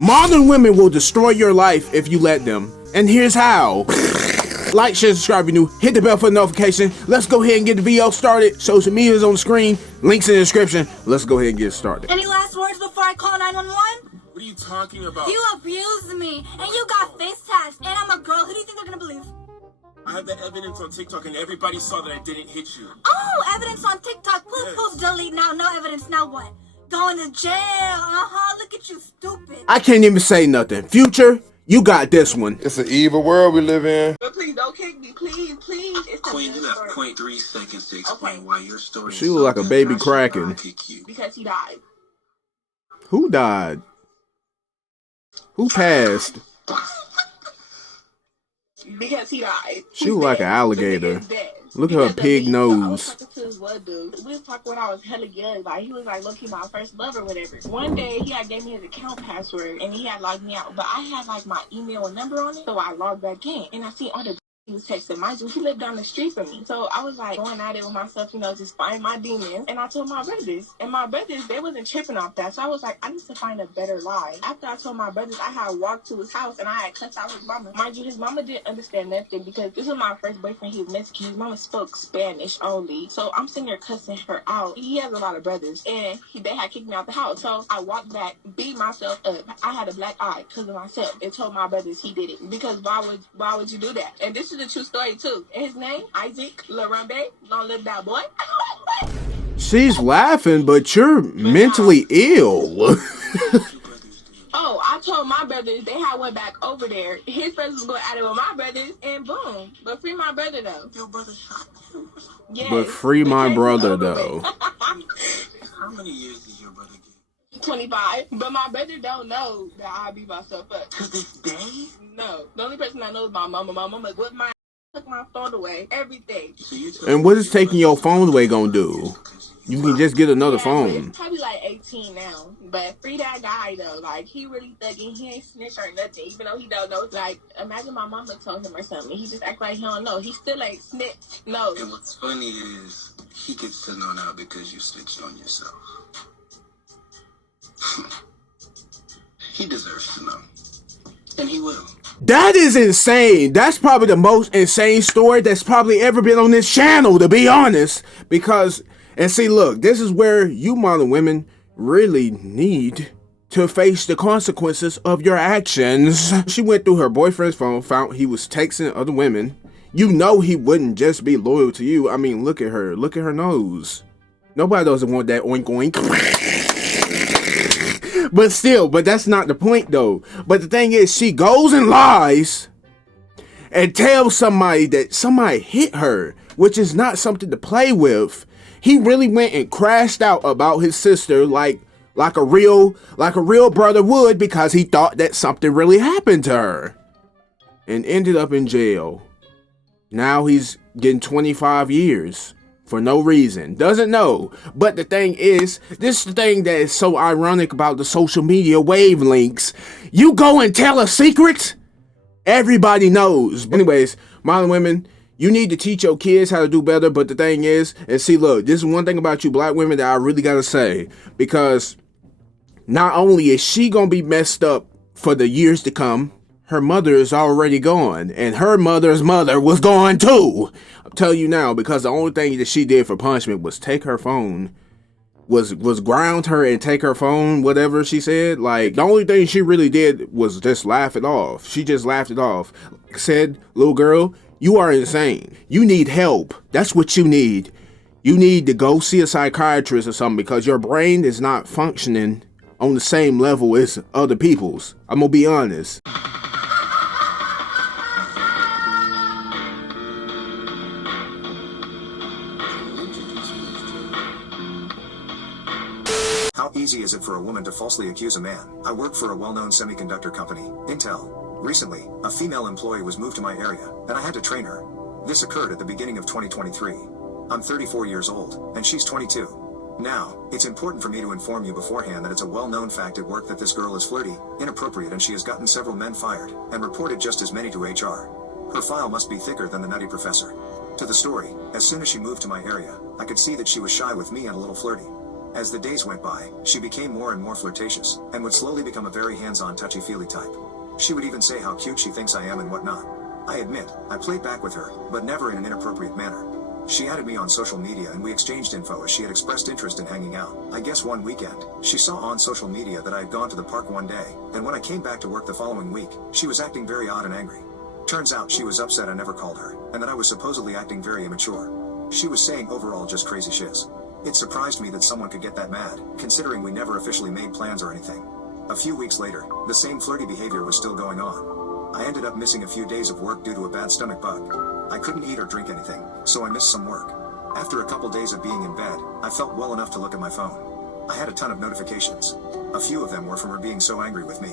Modern women will destroy your life if you let them. And here's how. Like, share, subscribe if you're new. Hit the bell for the notification. Let's go ahead and get the video started. Social media is on the screen. Links in the description. Let's go ahead and get started. Any last words before I call 911? What are you talking about? You abused me, and you got face tats, and I'm a girl. Who do you think they're gonna believe? I have the evidence on TikTok, and everybody saw that I didn't hit you. Oh, evidence on TikTok. Poof, delete now. No evidence. Now what? Going to jail. Look at you, stupid. I can't even say nothing. Future, you got this one. It's an evil world we live in. But please don't kick me, please. It's Queen, you have 0.3 seconds to explain why your story She look like a baby cracking. Because he died. Who died? Who passed? Because he died. She look like an alligator. Look at her pig nose. I was talking to this one dude. We was talking when I was hella young. Like, he was like, low-key my first love or whatever. One day, he had gave me his account password, and he had logged me out. But I had, like, my email and number on it, so I logged back in. And I see all the he was texting. Mind you, he lived down the street from me. So I was, like, going at it with myself, just find my demons. And I told my brothers. And my brothers, they wasn't tripping off that. So I was like, I need to find a better lie. After I told my brothers, I had walked to his house, and I had cussed out his mama. Mind you, his mama didn't understand nothing because this was my first boyfriend. He was Mexican. His mama spoke Spanish only. So I'm sitting there cussing her out. He has a lot of brothers, and they had kicked me out the house. So I walked back, beat myself up. I had a black eye because of myself, and told my brothers he did it. Because why would you do that? And this is a true story too. And his name, Isaac Larambe. Long live that boy. She's laughing, but you're mentally ill. Oh, I told my brothers they had went back over there. His brothers was going at it with my brothers, and boom. But free my brother though. Your brother shot you? Yes. But free my brother though. How many years did your brother get? 25. But my brother don't know that I beat myself up. To this day? No. The only person I know is my mama. My mama whipped my took my phone away. Everything. And what is taking your phone away gonna do? You can just get another phone. He's probably like 18 now. But free that guy though. Like, he really thugging. He ain't snitch or nothing. Even though he don't know. Like, imagine my mama told him or something. He just act like he don't know. He still ain't snitch. No. And what's funny is he gets to know now because you snitched on yourself. He deserves to know. And he will. That is insane. That's probably the most insane story that's probably ever been on this channel, to be honest. Because, and see, look, this is where you modern women really need to face the consequences of your actions. She went through her boyfriend's phone, found he was texting other women. You know he wouldn't just be loyal to you. I mean, look at her. Look at her nose. Nobody doesn't want that oink oink. But still, but that's not the point though. But the thing is, she goes and lies and tells somebody that somebody hit her, which is not something to play with. He really went and crashed out about his sister like a real brother would, because he thought that something really happened to her, and ended up in jail. Now he's getting 25 years. For no reason. Doesn't know. But the thing is, this is the thing that is so ironic about the social media wavelengths. You go and tell a secret, everybody knows. Anyways, modern women, you need to teach your kids how to do better. But the thing is, and see, look, this is one thing about you black women that I really gotta say. Because not only is she gonna be messed up for the years to come, her mother is already gone, and her mother's mother was gone too. I'm telling you now, because the only thing that she did for punishment was take her phone, was ground her and take her phone, whatever she said. Like, the only thing she really did was just laugh it off. She just laughed it off. Said, little girl, you are insane. You need help. That's what you need. You need to go see a psychiatrist or something, because your brain is not functioning on the same level as other people's. I'm gonna be honest. How easy is it for a woman to falsely accuse a man? I work for a well-known semiconductor company, Intel. Recently, a female employee was moved to my area, and I had to train her. This occurred at the beginning of 2023. I'm 34 years old, and she's 22. Now, it's important for me to inform you beforehand that it's a well-known fact at work that this girl is flirty, inappropriate, and she has gotten several men fired, and reported just as many to HR. Her file must be thicker than the Nutty Professor. To the story, as soon as she moved to my area, I could see that she was shy with me and a little flirty. As the days went by, she became more and more flirtatious, and would slowly become a very hands-on touchy-feely type. She would even say how cute she thinks I am and whatnot. I admit, I played back with her, but never in an inappropriate manner. She added me on social media and we exchanged info as she had expressed interest in hanging out. I guess one weekend, she saw on social media that I had gone to the park one day, and when I came back to work the following week, she was acting very odd and angry. Turns out she was upset I never called her, and that I was supposedly acting very immature. She was saying overall just crazy shiz. It surprised me that someone could get that mad, considering we never officially made plans or anything. A few weeks later, the same flirty behavior was still going on. I ended up missing a few days of work due to a bad stomach bug. I couldn't eat or drink anything, so I missed some work. After a couple days of being in bed, I felt well enough to look at my phone. I had a ton of notifications. A few of them were from her being so angry with me.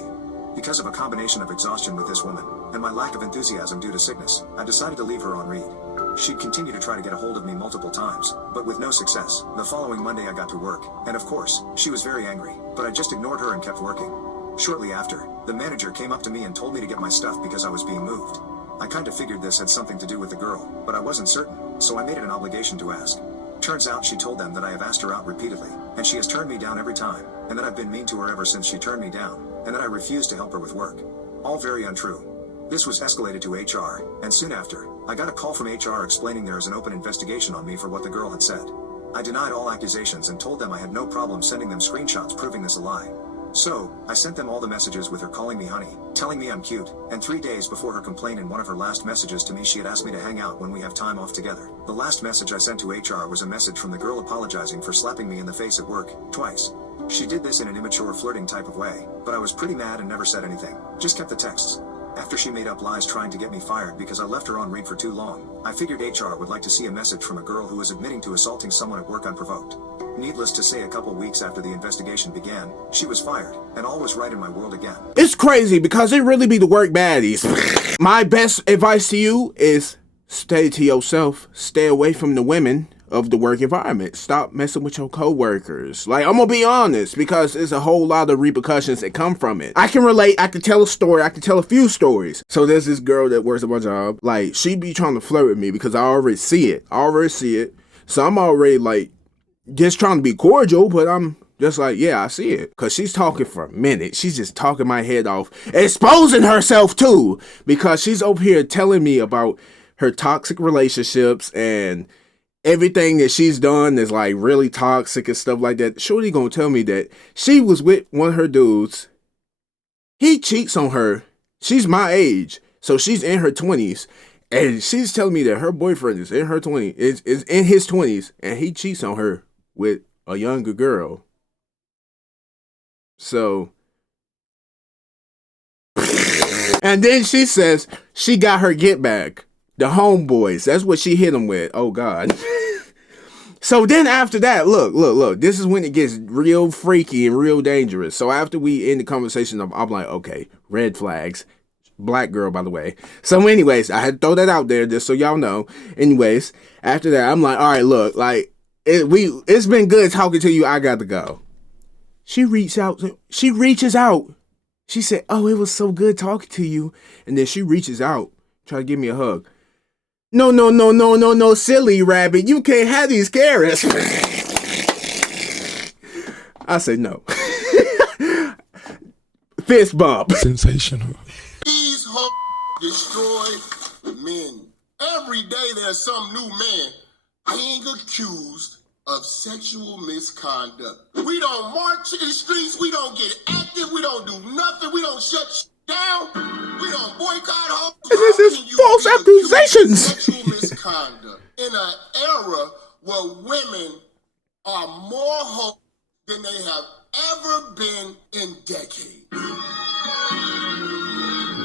Because of a combination of exhaustion with this woman, and my lack of enthusiasm due to sickness, I decided to leave her on read. She'd continue to try to get a hold of me multiple times, but with no success. The following Monday I got to work, and of course, she was very angry, but I just ignored her and kept working. Shortly after, the manager came up to me and told me to get my stuff because I was being moved. I kinda figured this had something to do with the girl, but I wasn't certain, so I made it an obligation to ask. Turns out she told them that I have asked her out repeatedly, and she has turned me down every time, and that I've been mean to her ever since she turned me down, and that I refused to help her with work. All very untrue. This was escalated to HR, and soon after, I got a call from HR explaining there is an open investigation on me for what the girl had said. I denied all accusations and told them I had no problem sending them screenshots proving this a lie. So, I sent them all the messages with her calling me honey, telling me I'm cute, and 3 days before her complaint in one of her last messages to me she had asked me to hang out when we have time off together. The last message I sent to HR was a message from the girl apologizing for slapping me in the face at work, twice. She did this in an immature flirting type of way, but I was pretty mad and never said anything, just kept the texts. After she made up lies trying to get me fired because I left her on read for too long, I figured HR would like to see a message from a girl who was admitting to assaulting someone at work unprovoked. Needless to say, a couple weeks after the investigation began, she was fired, and all was right in my world again. It's crazy because it really be the work baddies. My best advice to you is stay to yourself. Stay away from the women of the work environment. Stop messing with your coworkers. Like, I'm gonna be honest, because there's a whole lot of repercussions that come from it. I can relate. I can tell a story. I can tell a few stories. So there's this girl that works at my job. Like, she be trying to flirt with me because I already see it. So I'm already like just trying to be cordial, but I'm just like, yeah, I see it. Because she's talking for a minute. She's just talking my head off. Exposing herself too. Because she's over here telling me about her toxic relationships and everything that she's done is like really toxic and stuff like that. Shorty gonna tell me that she was with one of her dudes. He cheats on her. She's my age. So she's in her 20s. And she's telling me that her boyfriend is in her 20s, is in his 20s, and he cheats on her with a younger girl. So, and then she says she got her get back. The homeboys, that's what she hit him with. Oh God. So then after that, look, this is when it gets real freaky and real dangerous. So after we end the conversation, I'm like, okay, red flags. Black girl, by the way. So anyways, I had to throw that out there just so y'all know. Anyways, after that, I'm like, all right, look, like, it's been good talking to you. I got to go. She reaches out. She said, oh, it was so good talking to you. And then she reaches out, try to give me a hug. No, silly rabbit. You can't have these carrots. I said no. Fist bump. Sensational. These hoes destroy men. Every day there's some new man being accused of sexual misconduct. We don't march in the streets. We don't get active. We don't do nothing. We don't shut down. We don't boycott hoes. And this is false accusations. Sexual misconduct in an era where women are more hoes than they have ever been in decades.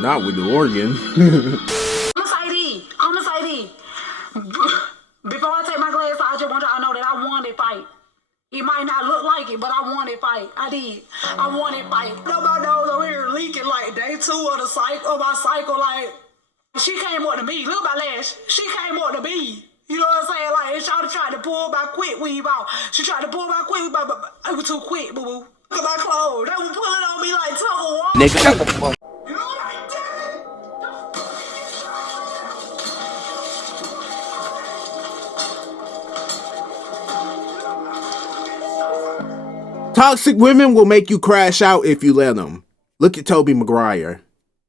Not with the organ. I'm a side. Before I take my glass off, I just want y'all to know that I won that fight. It might not look like it, but I won that fight. I did. I won that fight. Nobody knows over here leaking like day 2 of the cycle. My cycle, like, she came up to me. Look at my lash. She came up to me. You know what I'm saying? Like, and she tried to pull my quick weave out. She tried to pull my quick weave out, but it was too quick, boo-boo. Look at my clothes. They were pulling on me like tug of war. Nigga, shut the fuck. You know what I did? Toxic women will make you crash out if you let them. Look at Tobey Maguire.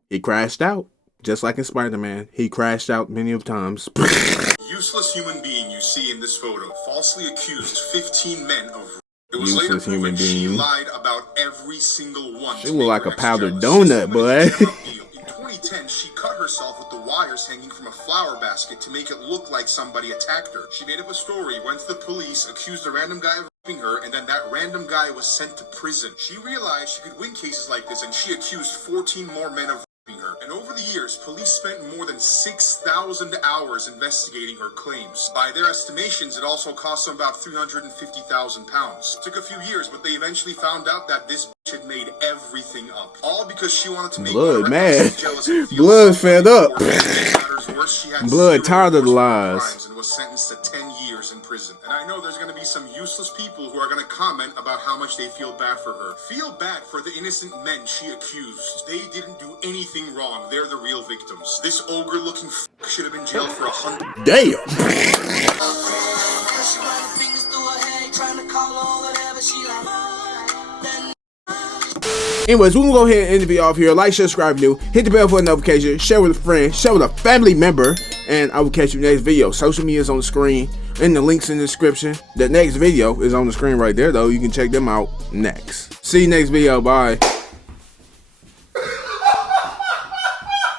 He crashed out. Just like in Spider-Man. He crashed out many of times. Useless human being you see in this photo falsely accused 15 men of it was Useless later proven human she being. lied about every single one. She looked like a powdered donut, boy. In 2010, she cut herself with the wires hanging from a flower basket to make it look like somebody attacked her. She made up a story, went to the police, accused a random guy of raping her, and then that random guy was sent to prison. She realized she could win cases like this, and she accused 14 more men of raping her. And over the years, police spent more than 6,000 hours investigating her claims. By their estimations, it also cost them about £350,000. It took a few years, but they eventually found out that this bitch had made everything up. All because she wanted to make Blood mad. jealous and feel Blood sorry fed for up. her. She had Blood 0 tired of the remorse for her lies. crimes and was sentenced to 10 years in prison. And I know there's going to be some useless people who are going to comment about how much they feel bad for her. Feel bad for the innocent men she accused. They didn't do anything wrong. They're the real victims. This ogre-looking should have been jailed for 100. Damn. Anyways, we're gonna go ahead and end the video off here. Like, share, subscribe if new. Hit the bell for a notification. Share with a friend. Share with a family member. And I will catch you next video. Social media is on the screen. And the links in the description. The next video is on the screen right there, though. You can check them out next. See you next video. Bye.